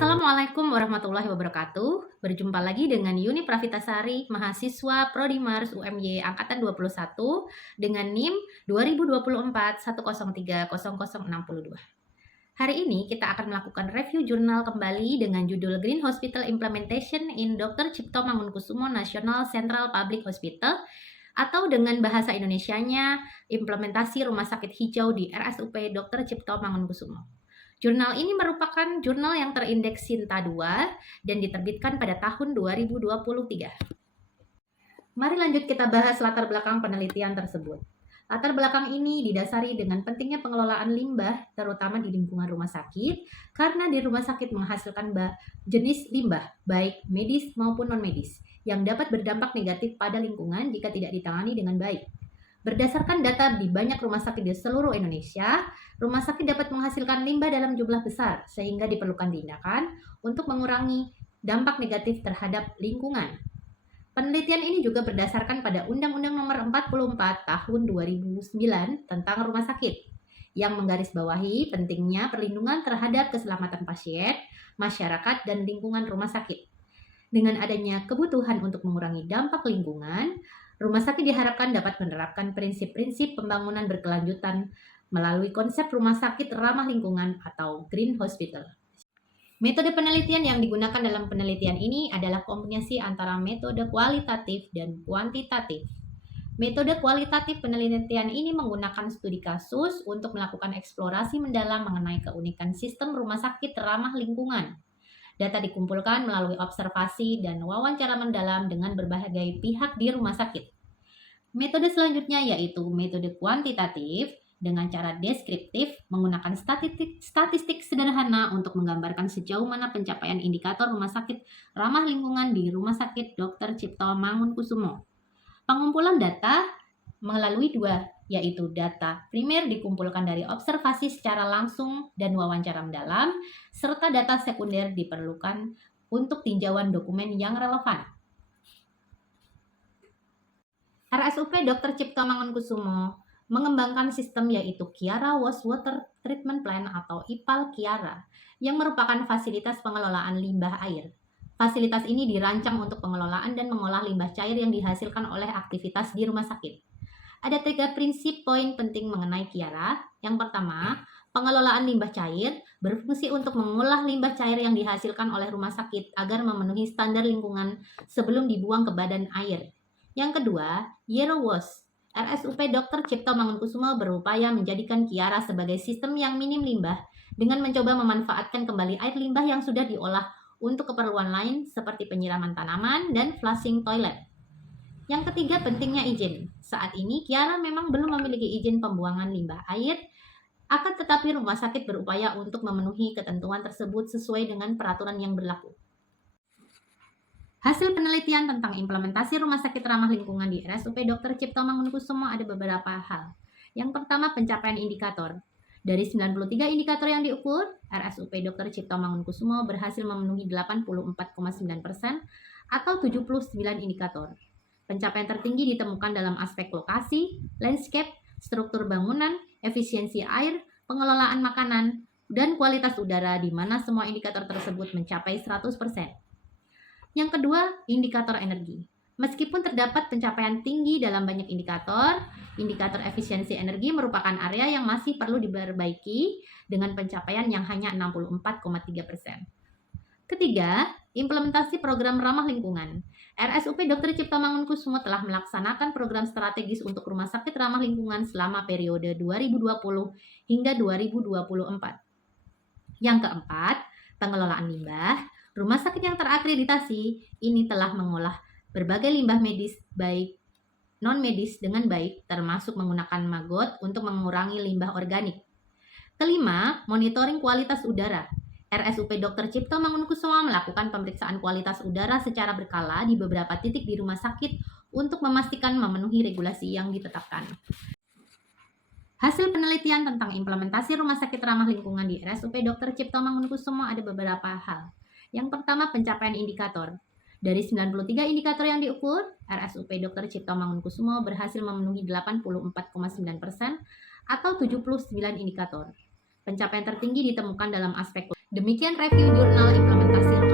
Assalamualaikum warahmatullahi wabarakatuh. Berjumpa lagi dengan Yuni Pravitasari, mahasiswa Prodi Mars UMY angkatan 21 dengan NIM 2024 Hari ini kita akan melakukan review jurnal kembali dengan judul Green Hospital Implementation in Dr. Cipto Mangunkusumo National Central Public Hospital atau dengan bahasa Indonesianya implementasi rumah sakit hijau di RSUP Dr. Cipto Mangunkusumo. Jurnal ini merupakan jurnal yang terindeks Sinta 2 dan diterbitkan pada tahun 2023. Mari lanjut kita bahas latar belakang penelitian tersebut. Latar belakang ini didasari dengan pentingnya pengelolaan limbah, terutama di lingkungan rumah sakit, karena di rumah sakit menghasilkan jenis limbah, baik medis maupun non-medis, yang dapat berdampak negatif pada lingkungan jika tidak ditangani dengan baik. Berdasarkan data di banyak rumah sakit di seluruh Indonesia, rumah sakit dapat menghasilkan limbah dalam jumlah besar, sehingga diperlukan tindakan untuk mengurangi dampak negatif terhadap lingkungan. Penelitian ini juga berdasarkan pada Undang-Undang Nomor 44 Tahun 2009 tentang rumah sakit, yang menggarisbawahi pentingnya perlindungan terhadap keselamatan pasien, masyarakat, dan lingkungan rumah sakit. Dengan adanya kebutuhan untuk mengurangi dampak lingkungan, rumah sakit diharapkan dapat menerapkan prinsip-prinsip pembangunan berkelanjutan melalui konsep rumah sakit ramah lingkungan atau Green Hospital. Metode penelitian yang digunakan dalam penelitian ini adalah kombinasi antara metode kualitatif dan kuantitatif. Metode kualitatif penelitian ini menggunakan studi kasus untuk melakukan eksplorasi mendalam mengenai keunikan sistem rumah sakit ramah lingkungan. Data dikumpulkan melalui observasi dan wawancara mendalam dengan berbagai pihak di rumah sakit. Metode selanjutnya yaitu metode kuantitatif dengan cara deskriptif menggunakan statistik sederhana untuk menggambarkan sejauh mana pencapaian indikator rumah sakit ramah lingkungan di Rumah Sakit Dr. Cipto Mangunkusumo. Pengumpulan data melalui dua, yaitu data primer dikumpulkan dari observasi secara langsung dan wawancara mendalam, serta data sekunder diperlukan untuk tinjauan dokumen yang relevan. RSUP Dr. Cipto Mangunkusumo mengembangkan sistem yaitu Kiara Wastewater Treatment Plant atau IPAL Kiara, yang merupakan fasilitas pengelolaan limbah air. Fasilitas ini dirancang untuk pengelolaan dan mengolah limbah cair yang dihasilkan oleh aktivitas di rumah sakit. Ada 3 prinsip poin penting mengenai Kiara. Yang pertama, pengelolaan limbah cair berfungsi untuk mengolah limbah cair yang dihasilkan oleh rumah sakit agar memenuhi standar lingkungan sebelum dibuang ke badan air. Yang kedua, Zero Waste. RSUP Dr. Cipto Mangunkusumo berupaya menjadikan Kiara sebagai sistem yang minim limbah dengan mencoba memanfaatkan kembali air limbah yang sudah diolah untuk keperluan lain seperti penyiraman tanaman dan flushing toilet. Yang ketiga, pentingnya izin. Saat ini Kiara memang belum memiliki izin pembuangan limbah air, akan tetapi rumah sakit berupaya untuk memenuhi ketentuan tersebut sesuai dengan peraturan yang berlaku. Hasil penelitian tentang implementasi rumah sakit ramah lingkungan di RSUP Dr. Cipto Mangunkusumo ada beberapa hal. Yang pertama, pencapaian indikator. Dari 93 indikator yang diukur, RSUP Dr. Cipto Mangunkusumo berhasil memenuhi 84,9% atau 79 indikator. Pencapaian tertinggi ditemukan dalam aspek lokasi, landscape, struktur bangunan, efisiensi air, pengelolaan makanan, dan kualitas udara di mana semua indikator tersebut mencapai 100%. Yang kedua, indikator energi. Meskipun terdapat pencapaian tinggi dalam banyak indikator, indikator efisiensi energi merupakan area yang masih perlu diperbaiki dengan pencapaian yang hanya 64,3%. Ketiga, implementasi program ramah lingkungan. RSUP Dr. Cipto Mangunkusumo telah melaksanakan program strategis untuk rumah sakit ramah lingkungan selama periode 2020 hingga 2024. Yang keempat, pengelolaan limbah. Rumah sakit yang terakreditasi ini telah mengolah berbagai limbah medis baik non-medis dengan baik, termasuk menggunakan maggot untuk mengurangi limbah organik. Kelima, monitoring kualitas udara. RSUP Dr. Cipto Mangunkusumo melakukan pemeriksaan kualitas udara secara berkala di beberapa titik di rumah sakit untuk memastikan memenuhi regulasi yang ditetapkan. Hasil penelitian tentang implementasi rumah sakit ramah lingkungan di RSUP Dr. Cipto Mangunkusumo ada beberapa hal. Yang pertama, pencapaian indikator. Dari 93 indikator yang diukur, RSUP Dr. Cipto Mangunkusumo berhasil memenuhi 84,9% atau 79 indikator. Pencapaian tertinggi ditemukan dalam aspek Demikian review jurnal implementasi